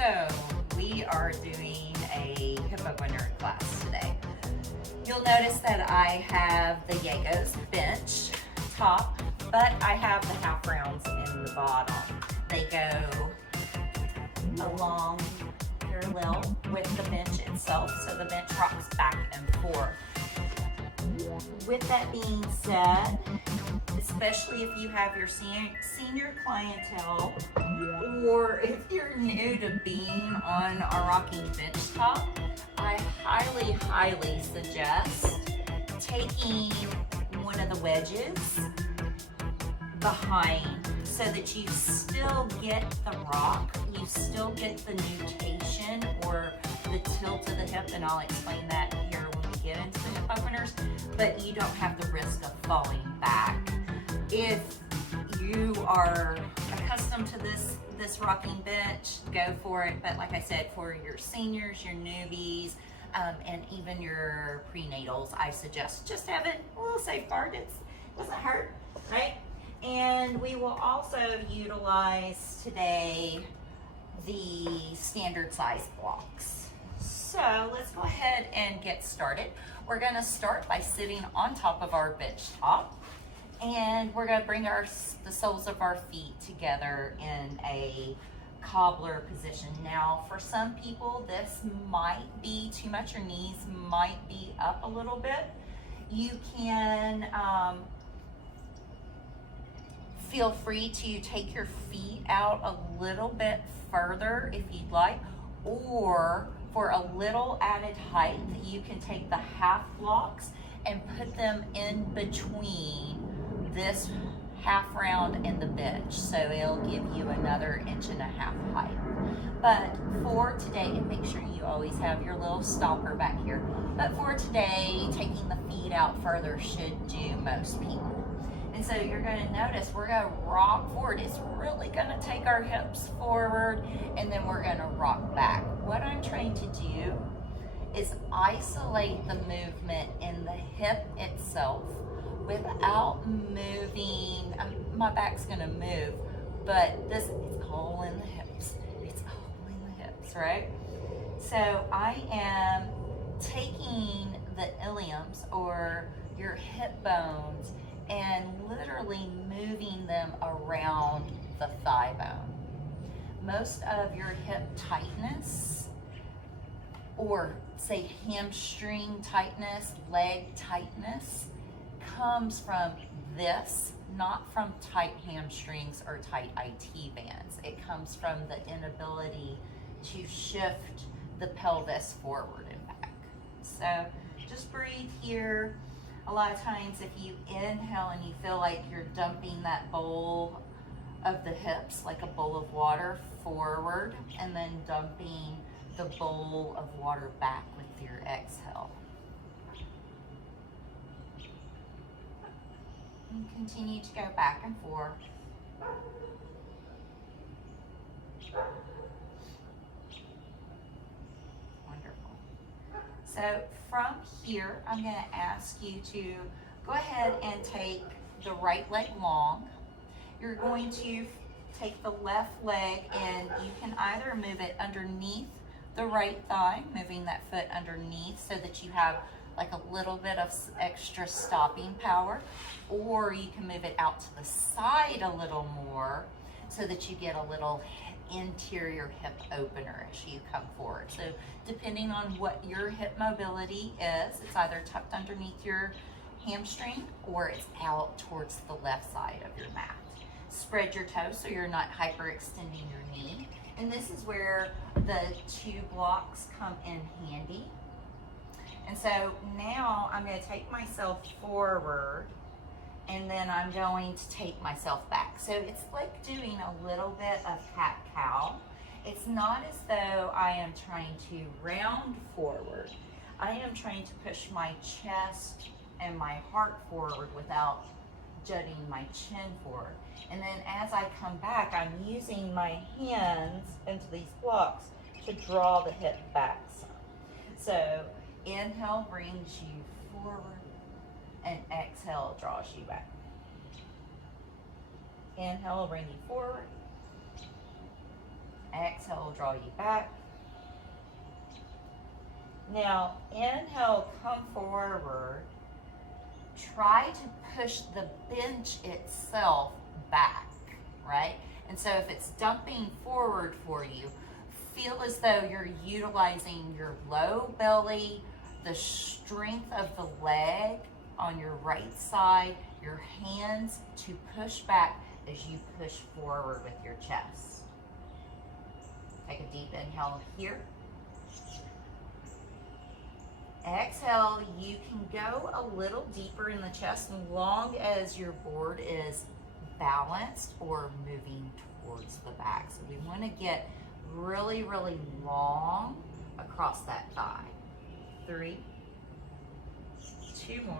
So we are doing a hip opener class today. You'll notice that I have the Yegos bench top, but I have the half rounds in the bottom. They go along parallel with the bench itself, so the bench rocks back and forth. With that being said, especially if you have your senior clientele, or if you're new to being on a rocking bench top, I highly suggest taking one of the wedges behind so that you still get the rock, you still get the nutation or the tilt of the hip, and I'll explain that here when we get into the hip openers, but you don't have the risk of falling back. If you are accustomed to this rocking bench, go for it, but like I said, for your seniors, your newbies, and even your prenatals, I suggest just have it a little safeguard. It doesn't hurt, right? And we will also utilize today the standard size blocks. So let's go ahead and get started. We're going to start by sitting on top of our bench top, and we're going to bring the soles of our feet together in a cobbler position. Now, for some people, this might be too much. Your knees might be up a little bit. You can feel free to take your feet out a little bit further if you'd like, or for a little added height, you can take the half blocks and put them in between this half round and the bench, so it'll give you another 1.5 inches height. But for today, and make sure you always have your little stopper back here, but for today, taking the feet out further should do most people. And so you're going to notice we're going to rock forward. It's really going to take our hips forward, and then we're going to rock back. What I'm trying to do is isolate the movement in the hip itself without moving. My back's going to move, but it's all in the hips. It's all in the hips, right? So I am taking the iliums, or your hip bones, and literally moving them around the thigh bone. Most of your hip tightness, or say hamstring tightness, leg tightness, comes from this, not from tight hamstrings or tight IT bands. It comes from the inability to shift the pelvis forward and back. So just breathe here. A lot of times if you inhale and you feel like you're dumping that bowl of the hips, like a bowl of water, forward, and then dumping the bowl of water back with your exhale. And continue to go back and forth. Wonderful. So from here, I'm going to ask you to go ahead and take the right leg long. You're going to take the left leg, and you can either move it underneath the right thigh, moving that foot underneath so that you have like a little bit of extra stopping power, or you can move it out to the side a little more so that you get a little interior hip opener as you come forward. So depending on what your hip mobility is, it's either tucked underneath your hamstring or it's out towards the left side of your mat. Spread your toes so you're not hyperextending your knee. And this is where the 2 blocks come in handy. And so now I'm going to take myself forward, and then I'm going to take myself back. So it's like doing a little bit of cat-cow. It's not as though I am trying to round forward. I am trying to push my chest and my heart forward without jutting my chin forward. And then as I come back, I'm using my hands into these blocks to draw the hip back some. So inhale brings you forward, and exhale draws you back. Inhale will bring you forward, exhale will draw you back. Now, inhale, come forward. Try to push the bench itself back, right? And so if it's dumping forward for you, feel as though you're utilizing your low belly, the strength of the leg on your right side, your hands to push back as you push forward with your chest. Take a deep inhale here. Exhale, you can go a little deeper in the chest as long as your board is balanced or moving towards the back. So we want to get really, really long across that thigh. 3, 2 more.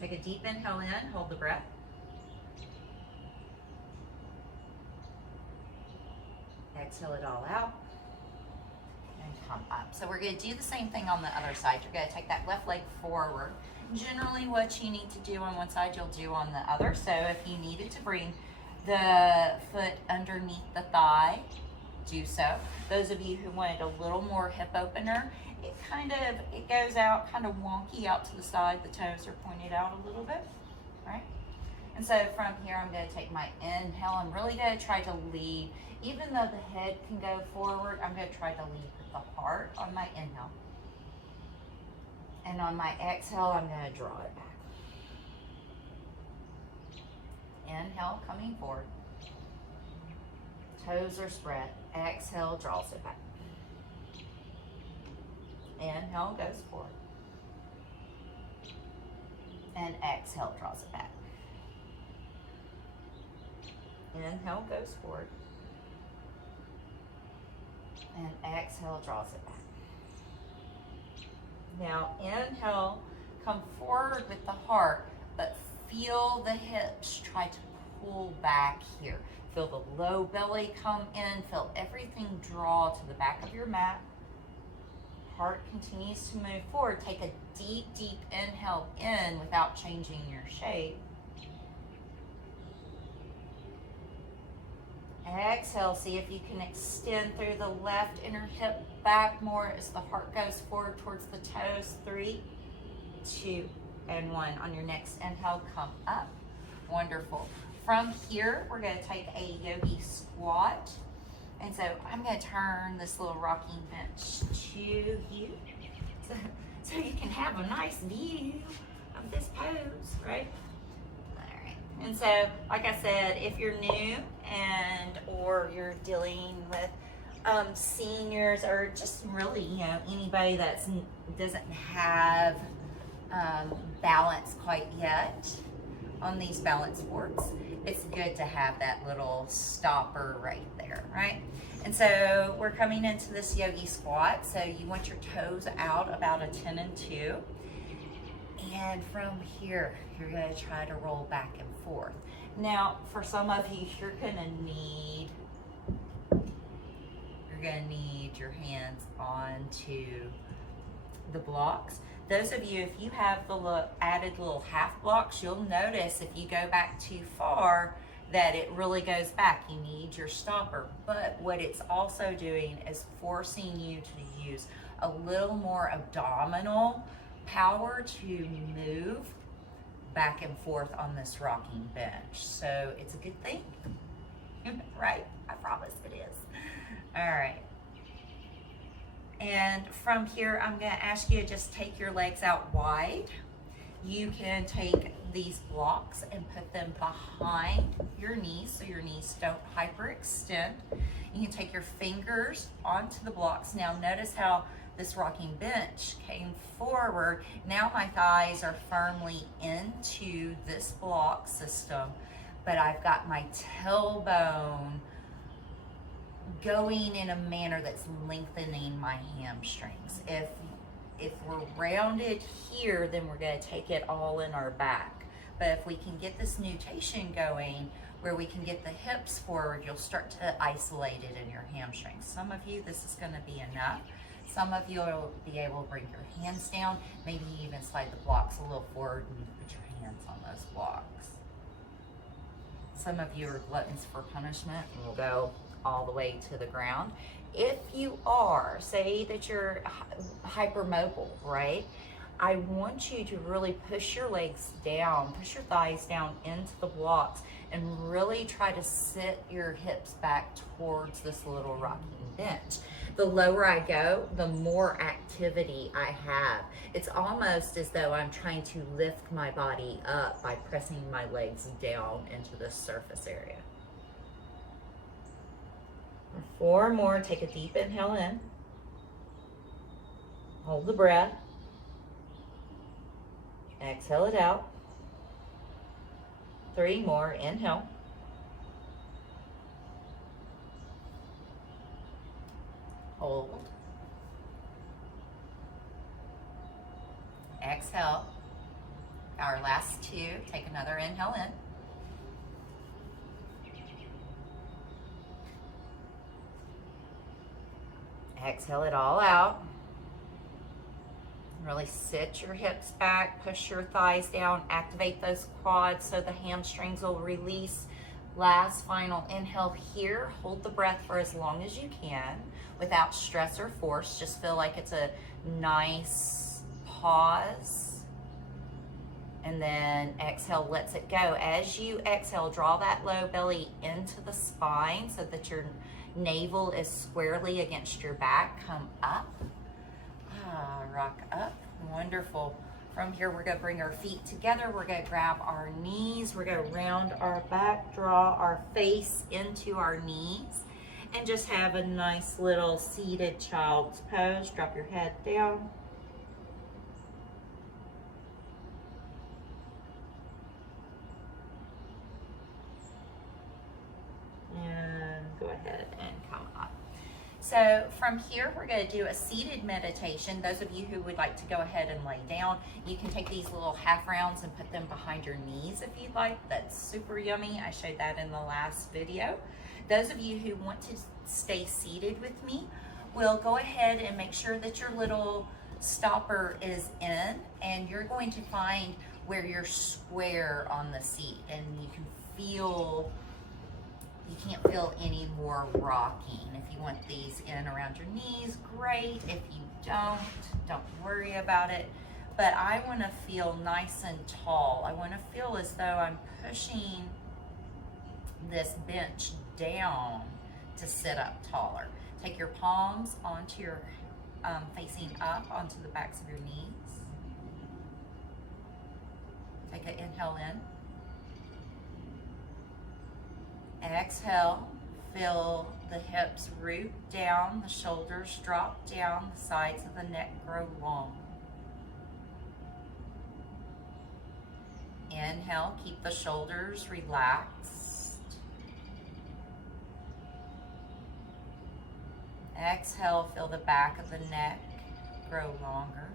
Take a deep inhale in, hold the breath. Exhale it all out. And come up. So we're going to do the same thing on the other side. You're going to take that left leg forward. Generally what you need to do on one side, you'll do on the other. So if you needed to bring the foot underneath the thigh, do so. Those of you who wanted a little more hip opener, it goes out kind of wonky out to the side. The toes are pointed out a little bit, right? And so from here, I'm going to take my inhale. I'm really going to try to lead. Even though the head can go forward, I'm going to try to lead with the heart on my inhale. And on my exhale, I'm going to draw it back. Inhale, coming forward. Toes are spread. Exhale, draws it back. Inhale, goes forward. And exhale, draws it back. Inhale, goes forward. And exhale, draws it back. Now, inhale, come forward with the heart, but feel the hips try to pull back here. Feel the low belly come in, feel everything draw to the back of your mat. Heart continues to move forward. Take a deep, deep inhale in without changing your shape. Exhale, see if you can extend through the left inner hip back more as the heart goes forward towards the toes. 3, 2, and 1. On your next inhale, come up. Wonderful. From here, we're going to take a yogi squat. And so I'm going to turn this little rocking bench to you so you can have a nice view of this pose, right? And so, like I said, if you're new or you're dealing with seniors or just really, anybody that doesn't have balance quite yet on these balance boards, it's good to have that little stopper right there, right? And so we're coming into this yogi squat. So you want your toes out about a 10 and 2. And from here, you're going to try to roll back and forth. Now, for some of you, you're going to need your hands onto the blocks. Those of you, if you have the added little half blocks, you'll notice if you go back too far that it really goes back. You need your stopper. But what it's also doing is forcing you to use a little more abdominal power to move back and forth on this rocking bench. So it's a good thing, right? I promise it is. All right. And from here, I'm going to ask you to just take your legs out wide. You can take these blocks and put them behind your knees so your knees don't hyperextend. You can take your fingers onto the blocks. Now notice how this rocking bench came forward. Now my thighs are firmly into this block system, but I've got my tailbone going in a manner that's lengthening my hamstrings. If we're rounded here, then we're going to take it all in our back. But if we can get this nutation going where we can get the hips forward, you'll start to isolate it in your hamstrings. Some of you, this is going to be enough. Some of you will be able to bring your hands down, maybe even slide the blocks a little forward and put your hands on those blocks. Some of you are gluttons for punishment and will go all the way to the ground. If you are, say that you're hypermobile, right? I want you to really push your legs down, push your thighs down into the blocks, and really try to sit your hips back towards this little rocking bench. The lower I go, the more activity I have. It's almost as though I'm trying to lift my body up by pressing my legs down into this surface area. 4 more, take a deep inhale in. Hold the breath. Exhale it out. 3 more, inhale. Hold. Exhale. Our last 2, take another inhale in. Exhale it all out. Really sit your hips back, push your thighs down, activate those quads so the hamstrings will release. Last final inhale here. Hold the breath for as long as you can without stress or force. Just feel like it's a nice pause. And then exhale, lets it go. As you exhale, draw that low belly into the spine so that your navel is squarely against your back. Come up. Rock up. Wonderful. From here, we're going to bring our feet together. We're going to grab our knees. We're going to round our back, draw our face into our knees, and just have a nice little seated child's pose. Drop your head down. And go ahead and come up. So from here, we're going to do a seated meditation. Those of you who would like to go ahead and lay down, you can take these little half rounds and put them behind your knees if you'd like. That's super yummy. I showed that in the last video. Those of you who want to stay seated with me, will go ahead and make sure that your little stopper is in, and you're going to find where you're square on the seat, and you can feel, you can't feel any more rocking. If you want these in around your knees, great. If you don't worry about it. But I want to feel nice and tall. I want to feel as though I'm pushing this bench down to sit up taller. Take your palms onto your, facing up onto the backs of your knees. Take an inhale in. Exhale, feel the hips root down, the shoulders drop down, the sides of the neck grow long. Inhale, keep the shoulders relaxed. Exhale, feel the back of the neck grow longer.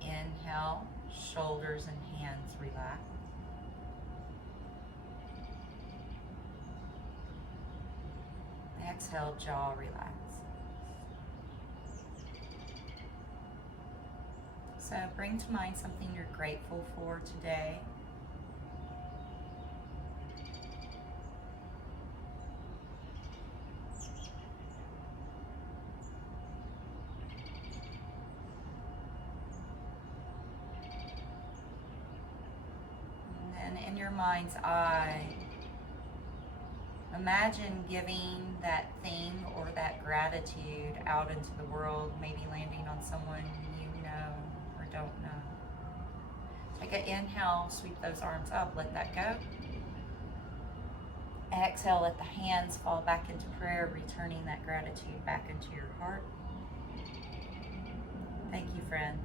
Inhale, shoulders and hands relax. Exhale, jaw relax. So bring to mind something you're grateful for today. And then in your mind's eye, imagine giving that thing or that gratitude out into the world, maybe landing on someone you know or don't know. Take an inhale, sweep those arms up, let that go. Exhale, let the hands fall back into prayer, returning that gratitude back into your heart. Thank you, friends.